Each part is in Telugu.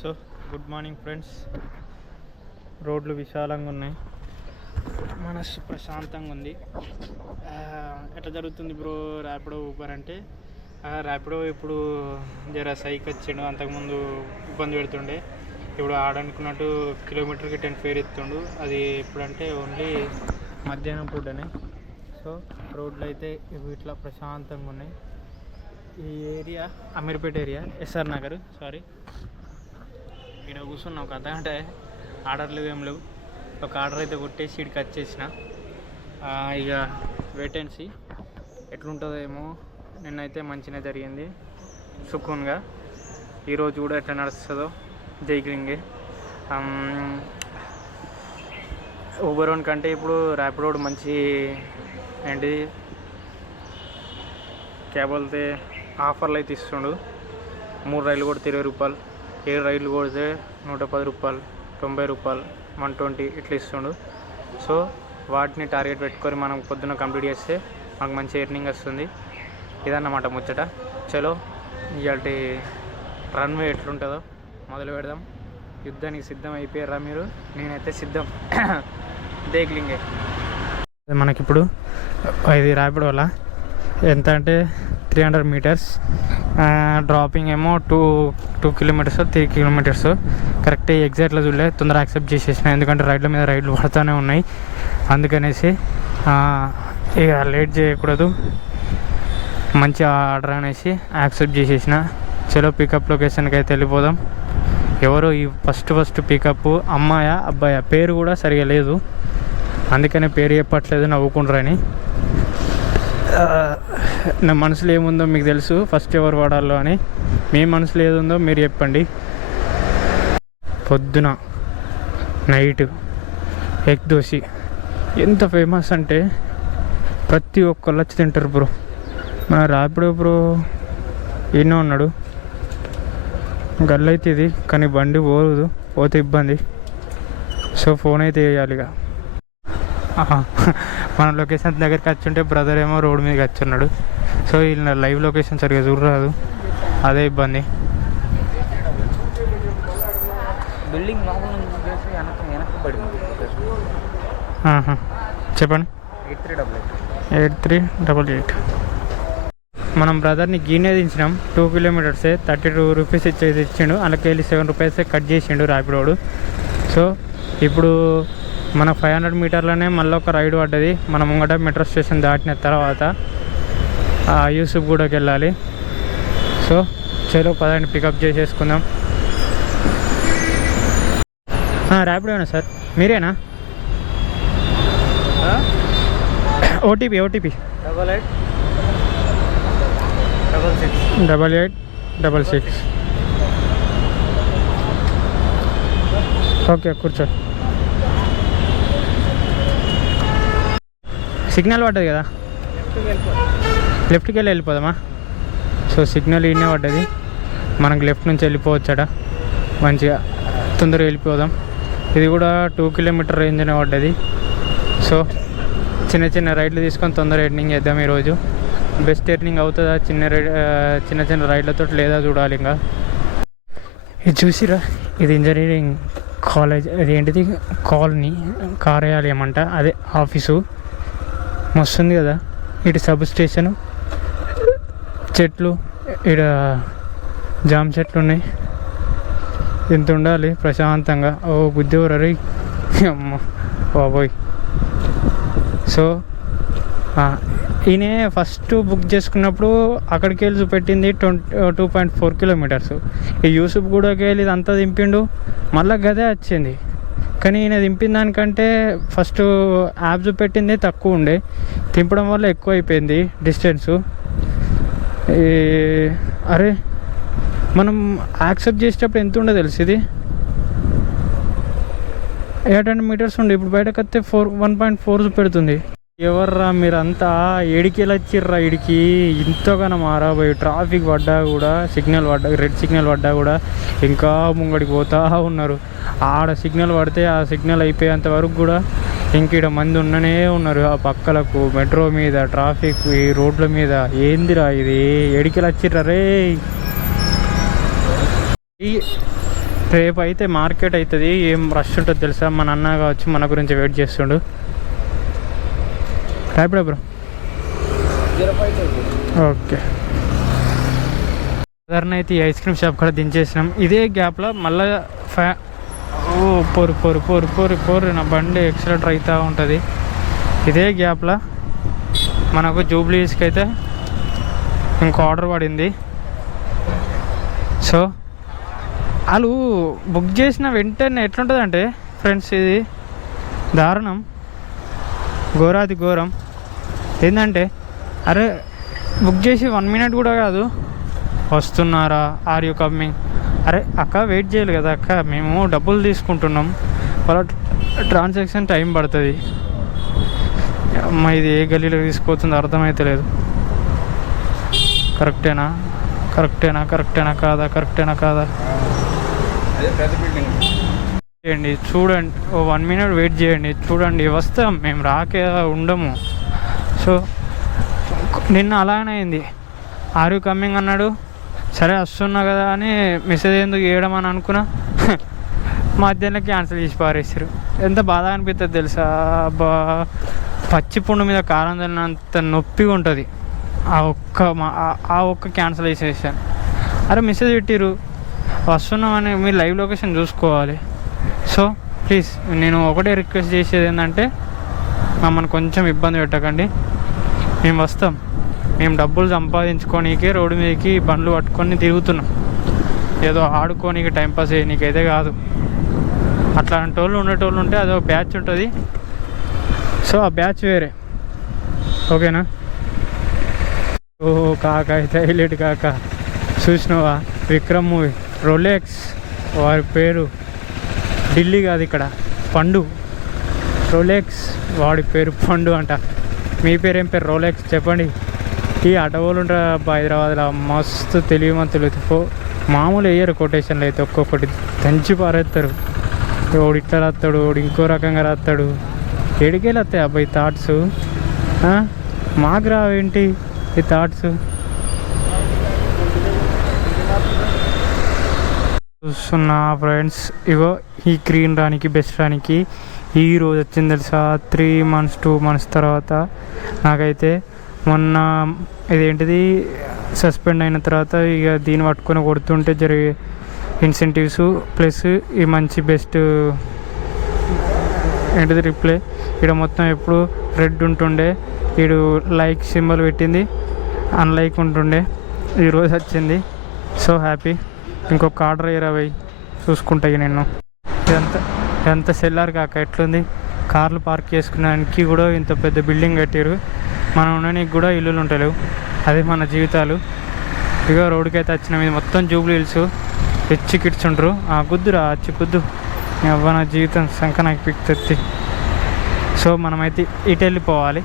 So good morning friends. రోడ్లు విశాలంగా ఉన్నాయి, మనసు ప్రశాంతంగా ఉంది. ఎట్లా జరుగుతుంది బ్రో ర్యాపిడో ఊబర్ అంటే? ర్యాపిడో ఇప్పుడు జర సైకి వచ్చిండు, అంతకుముందు ఇబ్బంది పెడుతుండే. ఇప్పుడు ఆడనుకున్నట్టు కిలోమీటర్కి 10 ఫేర్ ఇస్తుండు. అది ఎప్పుడంటే ఓన్లీ మధ్యాహ్నం పూటనే. సో రోడ్లు అయితే ఇవి ఇట్లా ప్రశాంతంగా ఉన్నాయి. ఈ area Ameerpet area, SR Nagar. Sorry, ఇక్కడ కూర్చున్నా ఒక అర్ధగంట. ఆర్డర్లు ఏం లేవు, ఒక ఆర్డర్ అయితే కొట్టేసి ఇక్కడికి వచ్చేసిన. ఇక వెయిట్ అండ్ సీ ఎట్లుంటుందో ఏమో. నిన్నైతే మంచిగా జరిగింది సుకూన్గా. ఈరోజు కూడా ఎట్లా నడుస్తుందో జైక్లింగే. ఊబర్ వన్ కంటే ఇప్పుడు ర్యాపిడో మంచి ఏంటి క్యాబ్ వెళ్తే ఆఫర్లు అయితే ఇస్తుండు. 3 రైళ్ళు కొడితే 20 రూపాయలు, 7 రైళ్ళు కొడితే 110 రూపాయలు, 90 రూపాయలు, 120 ఇట్లా ఇస్తుండు. సో వాటిని టార్గెట్ పెట్టుకొని మనం పొద్దున్న కంప్లీట్ చేస్తే మనకు మంచి ఎర్నింగ్ వస్తుంది. ఇదన్నమాట ముచ్చట. చలో ఇవాళ రన్వే ఎట్లుంటుందో మొదలు పెడదాం. యుద్ధానికి సిద్ధం అయిపోయారా మీరు? నేనైతే సిద్ధం. దేక్లింగే మనకిప్పుడు ఇది ర్యాపిడో వల్ల ఎంత అంటే 300 మీటర్స్, డ్రాపింగ్ ఏమో 2 కిలోమీటర్స్ 3 కిలోమీటర్స్. కరెక్ట్ ఎగ్జాక్ట్లో చూడలే, తొందరగా యాక్సెప్ట్ చేసేసిన. ఎందుకంటే రైడ్ల మీద రైడ్లు పడుతూనే ఉన్నాయి, అందుకనేసి ఇక లేట్ చేయకూడదు, మంచి ఆర్డర్ అనేసి యాక్సెప్ట్ చేసేసిన. చలో పికప్ లొకేషన్కి అయితే వెళ్ళిపోదాం. ఎవరో ఈ ఫస్ట్ పికప్ అమ్మాయా అబ్బాయా పేరు కూడా సరిగా లేదు, అందుకనే పేరు చెప్పట్లేదు, నవ్వుకుంటారని. నా మనసులో ఏముందో మీకు తెలుసు, ఫస్ట్ ఎవరు వాడాలో అని. మీ మనసులో ఏదుందో మీరు చెప్పండి. పొద్దున నైట్ ఎగ్ దోశ ఎంత ఫేమస్ అంటే ప్రతి ఒక్కళ్ళు వచ్చి తింటారు బ్రో. మన ర్యాపిడో బ్రో ఈయన ఉన్నాడు, గల్లు అయితే ఇది, కానీ బండి పోతే ఇబ్బంది. సో ఫోన్ అయితే వేయాలి ఇక. మన లొకేషన్ దగ్గరికి వచ్చుంటే బ్రదర్ ఏమో రోడ్ మీదకి వచ్చున్నాడు. సో వీళ్ళ లైవ్ లొకేషన్ సరిగ్గా చూడరాదు, అదే ఇబ్బంది. బిల్డింగ్ చెప్పండి. 8388. మనం బ్రదర్ని గీనే దించినాం. 2 కిలోమీటర్సే 32 రూపీస్ ఇచ్చేది ఇచ్చిండు. అలాగే వెళ్ళి 7 రూపీసే కట్ చేసిండు ర్యాపిడోడు. సో ఇప్పుడు మన 500 మీటర్లోనే మళ్ళీ ఒక రైడ్ పడ్డది. మనం ముంగట మెట్రో స్టేషన్ దాటిన తర్వాత యూసుఫ్గూడకి వెళ్ళాలి. సో చలో పదండి పికప్ చేసేసుకుందాం. ర్యాపిడోనా సార్? మీరేనా? ఓటీపీ 8866. ఓకే కూర్చో. సిగ్నల్ పడ్డది కదా, లెఫ్ట్కి వెళ్ళిపోదామా? సో సిగ్నల్ ఈయనే పడ్డది, మనకు లెఫ్ట్ నుంచి వెళ్ళిపోవచ్చట. మంచిగా తొందరగా వెళ్ళిపోదాం. ఇది కూడా 2 కిలోమీటర్ రేంజ్నే పడ్డది. సో చిన్న రైడ్లు తీసుకొని తొందరగా ఎర్నింగ్ చేద్దాం ఈరోజు. బెస్ట్ ఎర్నింగ్ అవుతుందా చిన్న రైడ్లతో లేదా చూడాలి. ఇంకా ఇది చూసిరా, ఇది ఇంజనీరింగ్ కాలేజ్, అది ఏంటిది కాలనీ కార్యాలయం అంట, అదే ఆఫీసు. మస్తుంది కదా. ఇటు సబ్ స్టేషను, చెట్లు, ఇక్కడ జామ చెట్లు ఉన్నాయి. ఇంత ఉండాలి ప్రశాంతంగా. ఓ గుద్దెవరరీ అమ్మ బాబోయ్. సో ఈయన ఫస్ట్ బుక్ చేసుకున్నప్పుడు అక్కడికి వెళ్ళి చూపెట్టింది 2.4 కిలోమీటర్స్. ఈ యూసుఫ్గూడకి వెళ్ళి ఇదంతా దింపిండు, మళ్ళీ గదే వచ్చింది. కానీ ఈయన దింపిన దానికంటే ఫస్ట్ యాప్ చూపెట్టింది తక్కువ ఉండే, దింపడం వల్ల ఎక్కువ అయిపోయింది డిస్టెన్సు. అరే మనం యాక్సెప్ట్ చేసేటప్పుడు ఎంత ఉండే తెలుసు, ఇది 800 మీటర్స్ ఉండే, ఇప్పుడు బయటకు వస్తే 1.4 చూపెడుతుంది. ఎవర్రా మీరంతా? ఏడికి వెళ్ళి వచ్చిర్రా ఇడికి? ఇంతగానో మారాబోయి ట్రాఫిక్ పడ్డా కూడా, రెడ్ సిగ్నల్ పడ్డా కూడా ఇంకా ముంగడికి పోతా ఉన్నారు. ఆడ సిగ్నల్ పడితే ఆ సిగ్నల్ అయిపోయేంత వరకు కూడా ఇంక మంది ఉన్ననే ఉన్నారు. ఆ పక్కలకు మెట్రో మీద ట్రాఫిక్, ఈ రోడ్ల మీద ఏందిరా ఇది? ఏడికి వెళ్ళి వచ్చిర్రా రే? రేపు అయితే మార్కెట్ అవుతుంది, ఏం రష్ ఉంటుంది తెలుసా. మన అన్న కావచ్చు మన గురించి వెయిట్ చేస్తుండు. రైపుడా బ్రో? ఓకే. సాధారణ అయితే ఈ ఐస్ క్రీమ్ షాప్ కూడా దించేసినాం. ఇదే గ్యాప్లో మళ్ళీ పోరు పోరు పోరు పోరు పోరు నా బండి ఎక్సలెటర్ అవుతూ ఉంటుంది. ఇదే గ్యాప్లో మనకు జూబ్లీస్కి అయితే ఇంకో ఆర్డర్ పడింది. సో వాళ్ళు బుక్ చేసిన వెంటనే ఎట్లుంటుందంటే ఫ్రెండ్స్, ఇది దారుణం, ఘోరాది ఘోరం. ఏంటంటే అరే బుక్ చేసి 1 minute కూడా కాదు, వస్తున్నారా, ఆర్ యూ కమ్మింగ్, అరే అక్క వెయిట్ చేయాలి కదా అక్క, మేము డబ్బులు తీసుకుంటున్నాం, వాళ్ళ ట్రాన్సాక్షన్ టైం పడుతుంది. అమ్మ ఇది ఏ గల్లీలో తీసుకుపోతుందో అర్థమైతలేదు. కరెక్టేనా కరెక్టేనా కరెక్టేనా కాదా కరెక్టేనా కాదా చేయండి, చూడండి. 1 minute వెయిట్ చేయండి, చూడండి వస్తాం, మేము రాకే ఉండము. సో నిన్న అలానే అయింది. ఆర్ యూ కమ్మింగ్ అన్నాడు, సరే వస్తున్నా కదా అని మెసేజ్ ఎందుకు చేయడం అని అనుకున్నా, మధ్యాహ్నం క్యాన్సిల్ చేసి పారేసారు. ఎంత బాధ అనిపిస్తుంది తెలుసా. అబ్బా, పచ్చి పుండు మీద కారం తిన్నంత నొప్పిగా ఉంటుంది ఆ ఒక్క క్యాన్సిల్ చేసేసాను. అరే మెసేజ్ పెట్టిరు వస్తున్నామని, మీరు లైవ్ లొకేషన్ చూసుకోవాలి. సో ప్లీజ్ నేను ఒకటే రిక్వెస్ట్ చేసేది ఏంటంటే, మమ్మల్ని కొంచెం ఇబ్బంది పెట్టకండి, మేము వస్తాం. మేము డబ్బులు సంపాదించుకోనీకే రోడ్డు మీదకి బండ్లు పట్టుకొని తిరుగుతున్నాం, ఏదో ఆడుకోనీకి టైంపాస్ చేయనీకైతే కాదు. అట్లాంటి వాళ్ళు ఉండేటోళ్ళు ఉంటే అదొక బ్యాచ్ ఉంటుంది. సో ఆ బ్యాచ్ వేరే, ఓకేనా. ఓ కాక అయితే హైలైట్ కాక చూసినావా విక్రమ్ మూవీ, రోలెక్స్, వారి పేరు ఢిల్లీ కాదు ఇక్కడ పండు, రోలెక్స్ వాడి పేరు పండు అంట. మీ పేరు ఏం పేరు? రోలెక్స్ చెప్పండి. ఈ అటవోలు ఉంటారు హైదరాబాద్లో, మస్తు తెలియమంతులు మామూలు వేయరు కొటేషన్లు అయితే, ఒక్కొక్కటి దంచి పారేస్తారు. ఓడి ఇట్లా రాస్తాడు, ఓడి ఇంకో రకంగా రాస్తాడు. ఎడికెళ్ళి వస్తాయి అబ్బాయి థాట్స్, మాకు రావేంటి ఈ థాట్స్. చూస్తున్నా ఫ్రెండ్స్, ఇగో ఈ గ్రీన్ రానికి బెస్ట్ రానికి ఈరోజు వచ్చింది తెలుసా. 3 months 2 months తర్వాత నాకైతే మొన్న ఇదేంటిది సస్పెండ్ అయిన తర్వాత ఇక దీన్ని పట్టుకొని కొడుతుంటే జరిగే ఇన్సెంటివ్స్ ప్లస్ ఈ మంచి బెస్ట్ ఏంటిది రిప్లై ఇక్కడ మొత్తం ఎప్పుడు రెడ్ ఉంటుండే, వీడు లైక్ సింబల్ పెట్టింది అన్లైక్ ఉంటుండే, ఈరోజు వచ్చింది. So happy. ఇంకొక ఆర్డర్ 20 చూసుకుంటాయి నేను. ఇదంతా సెల్లార్ కాక ఎట్లుంది, కార్లు పార్క్ చేసుకున్నానికి కూడా ఇంత పెద్ద బిల్డింగ్ కట్టారు. మనం ఉండడానికి కూడా ఇల్లులు ఉంటాయి. అదే మన జీవితాలు. ఇక రోడ్డుకి అయితే వచ్చినాం. ఇది మొత్తం జూబ్లీ హిల్స్, రిచ్ కిడ్స్ ఉంటారు. గుద్దురా అచ్చి కుద్దు, అవ్వ నా జీవితం సంఖ నాకు పిక్తెత్తి. సో మనమైతే ఇటు వెళ్ళిపోవాలి.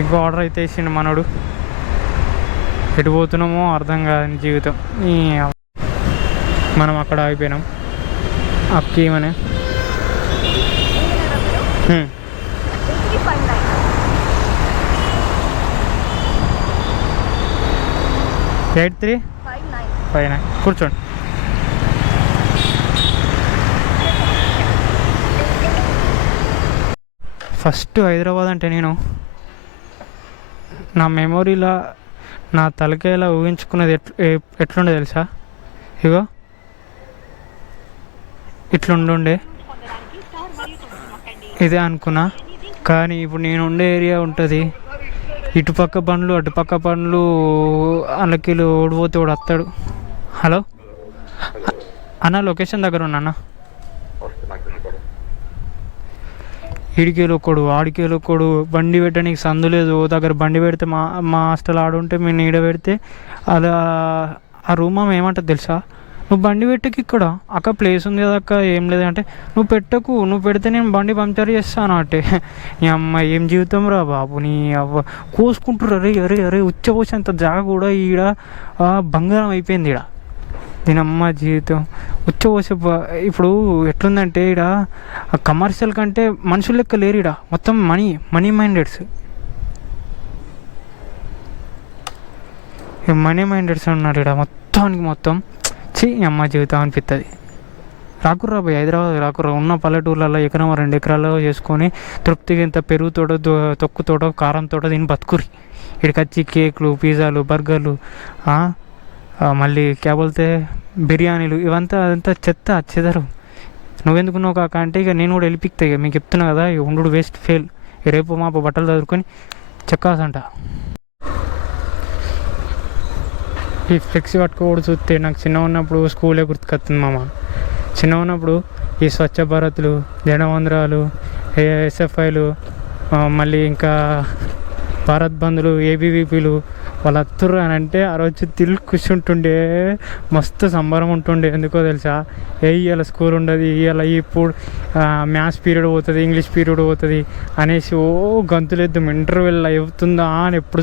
ఇంకో ఆర్డర్ అయితే వేసిండు మనోడు. ఎటు పోతున్నామో అర్థం కాదని జీవితం. మనం అక్కడ ఆగిపోయినాం. అక్కీమనే 8359 కూర్చోండి. ఫస్ట్ హైదరాబాద్ అంటే నేను నా మెమొరీలో నా తలకాయలా ఊహించుకున్నది ఎట్లుండే తెలుసా. ఇగో ఇట్లుండే ఇదే అనుకున్నా. కానీ ఇప్పుడు నేను ఉండే ఏరియా ఉంటుంది, ఇటుపక్క బండ్లు అటుపక్క బండ్లు, అల్లకిలు ఓడిపోతే ఓడి వస్తాడు. హలో అన్న, లొకేషన్ దగ్గర ఉన్నా. ఈడికేలోకోడు ఆడికేలోకోడు, బండి పెట్టడానికి సందు లేదు. దగ్గర బండి పెడితే మా హాస్టల్ ఆడుంటే మేము నీడ పెడితే అలా ఆ రూమ్ ఆమె ఏమంటుంది తెలుసా, నువ్వు బండి పెట్టకు, ఇక్కడ అక్క ప్లేస్ ఉంది కదా అక్క, ఏం లేదంటే నువ్వు పెట్టకు, నువ్వు పెడితే నేను బండి పంక్చర్ చేస్తాను అంటే. నీ అమ్మ ఏం జీవితం రా బాబు, నీ అవ్వ కోసుకుంటారు. అరే అరే అరే ఉచ్చపోసేంత జాగ కూడా ఈడ బంగారం అయిపోయింది. ఈడ దీని అమ్మ జీవితం ఉచ్చపోసే. ఇప్పుడు ఎట్లుందంటే ఈడ కమర్షియల్ కంటే మనుషుల లెక్క లేరు. ఈడ మొత్తం మనీ మైండెడ్స్ ఉన్నారు. ఈడ మొత్తానికి మొత్తం ఛీ అమ్మ జీవితం అనిపిస్తుంది. రాకుర్రా పోయి హైదరాబాద్ రాకుర్రా, ఉన్న పల్లెటూర్లలో ఎకరం 2 ఎకరాలు చేసుకొని తృప్తిగా ఇంత పెరుగుతోటో తొక్కుతోటో కారంతోటో దీన్ని బతుకురి. ఇక్కడికి వచ్చి కేకులు, పిజ్జాలు, బర్గర్లు, మళ్ళీ క్యాబోల్తే బిర్యానీలు, అదంతా చెత్త చెదరు. నువ్వెందుకున్నావు కాక అంటే ఇక నేను కూడా వెళ్ళిపిక్తా. ఇక మీకు చెప్తున్నా కదా, ఇక ఉండు వేస్ట్ ఫెయిల్. రేపు మాపు బట్టలు చదువుకొని చెక్కాసంట. ఈ ఫ్లెక్సీ పట్టుకోకూడదు చూస్తే నాకు చిన్న ఉన్నప్పుడు స్కూలే గుర్తుకొస్తుంది మామ. చిన్న ఉన్నప్పుడు ఈ స్వచ్ఛ భారత్లు, జనవందరాలు, ఎస్ఎఫ్ఐలు, మళ్ళీ ఇంకా భారత్ బంధులు, ఏబీవీపీలు వాళ్ళు అత్తుర్రు అని అంటే ఆ రోజు తిల్లు కూర్చుంటుండే, మస్తు సంబరం ఉంటుండే. ఎందుకో తెలుసా, ఇవాళ స్కూల్ ఉండదు, ఇవాళ ఇప్పుడు మ్యాథ్స్ పీరియడ్ పోతుంది, ఇంగ్లీష్ పీరియడ్ పోతుంది అనేసి గంతులేద్దాం. ఇంటర్వెల్ అవుతుందా అని ఎప్పుడు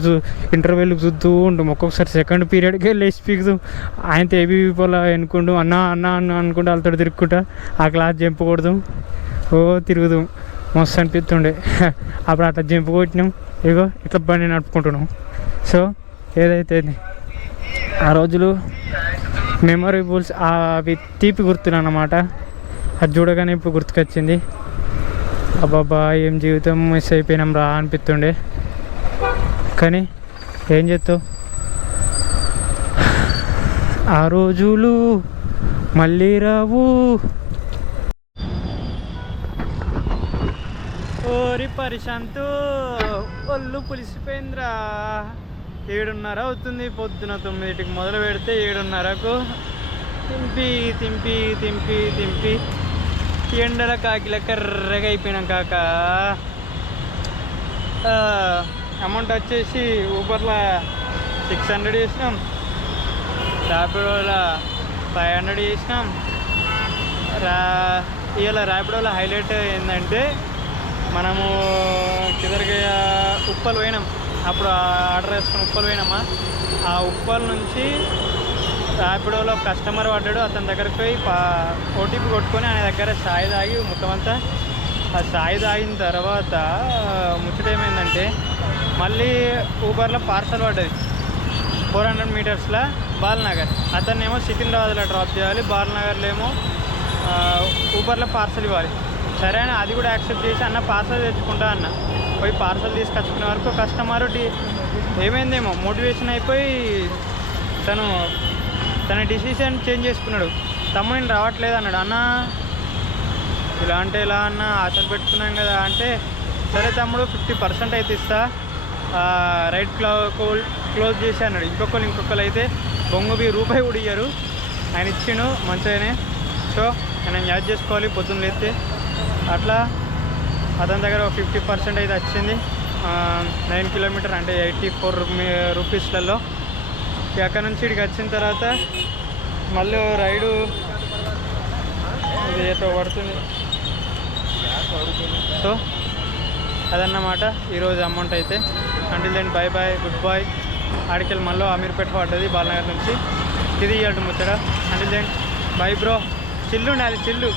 ఇంటర్వెల్కి చూస్తూ ఉంటాం. ఒక్కొక్కసారి సెకండ్ పీరియడ్కే లేచి పీకుదాం. ఆయనతో ఏబీవీపీలో ఎన్నుకుంటూ అన్న అన్న అన్న అనుకుంటూ వాళ్ళతో తిరుక్కుంటా ఆ క్లాస్ జంపకూడదు, తిరుగుదాం. మస్తు అనిపిస్తుండే. అప్పుడు అట్లా జంపు కొట్టినాం, ఇగో ఇట్లా బండి నడుపుకుంటున్నాం. సో ఏదైతే ఆ రోజులు మెమొరబుల్స్, అవి తీపి గుర్తులు అన్నమాట. అది చూడగానే ఇప్పుడు గుర్తుకొచ్చింది. అబ్బాబా ఏం జీవితం మిస్ అయిపోయినాం రా అనిపిస్తుండే. కానీ ఏం చేస్తావు, ఆ రోజులు మళ్ళీ రావు. ఓరి పరిశాంతు ఒళ్ళు పులిసిపోయిందిరా. 7:30 అవుతుంది. పొద్దున 9కి మొదలు పెడితే 7:30కు తింపి తింపి తింపి తింపి ఎండల కాకిల కర్రగా అయిపోయినాం కాక. అమౌంట్ వచ్చేసి ఊబర్లో 600 చేసినాం, ర్యాపిడోలో 500 చేసినాం. ఇవాళ ర్యాపిడోలో హైలైట్ ఏంటంటే మనము కిదరగా ఉప్పల్ పోయినాం. అప్పుడు ఆర్డర్ వేసుకుని ఉప్పల్ పోయినామా, ఆ ఉప్పల్ నుంచి ర్యాపిడోలో కస్టమర్ పడ్డాడు. అతని దగ్గరికి పోయి ఓటీపీ కొట్టుకొని ఆయన దగ్గర సాయి తాగి మొత్తం అంతా. ఆ సాయి తాగిన తర్వాత ముచ్చట ఏమైందంటే మళ్ళీ ఊబర్లో పార్సల్ పడ్డది 400 మీటర్స్లో బాలనగర్. అతన్నేమో సికింద్రాబాద్లో డ్రాప్ చేయాలి, బాలనగర్లో ఏమో ఊబర్లో పార్సల్ ఇవ్వాలి. సరే అని అది కూడా యాక్సెప్ట్ చేసి అన్న పార్సల్ తెచ్చుకుంటా అన్న. పోయి పార్సల్ తీసుకొచ్చుకునే వరకు కస్టమర్ ఏమైందేమో మోటివేషన్ అయిపోయి తన డిసిషన్ చేంజ్ చేసుకున్నాడు. తమ్ముడు నేను రావట్లేదు అన్నాడు. అన్న ఇలా అంటే ఇలా అన్న ఆశలు పెట్టుకున్నాం కదా అంటే, సరే తమ్ముడు 50% అయితే ఇస్తా, రైట్ క్లోజ్ చేసి అన్నాడు. ఇంకొకరు అయితే బొంగుబి రూపాయి కూడా ఇయ్యారు. ఆయన ఇచ్చిండు మంచిగానే. సో నేను యాడ్ చేసుకోవాలి పొద్దున్న లేస్తే. అట్లా అతని దగ్గర 50% అయితే వచ్చింది. 9 కిలోమీటర్ అంటే 84 రూపీస్లలో. అక్కడ నుంచి ఇక్కడికి వచ్చిన తర్వాత మళ్ళీ రైడు ఇది ఏదో పడుతుంది. సో అదన్నమాట ఈరోజు అమౌంట్ అయితే. Until then bye boy, good boy. ఆడికెళ్ళి మళ్ళీ అమీర్పేట పడ్డది బాలనగర్ నుంచి. ఇది ఇవ్వడం ముచ్చట. Until then bye bro. Chill ఉండాలి, చిల్లు.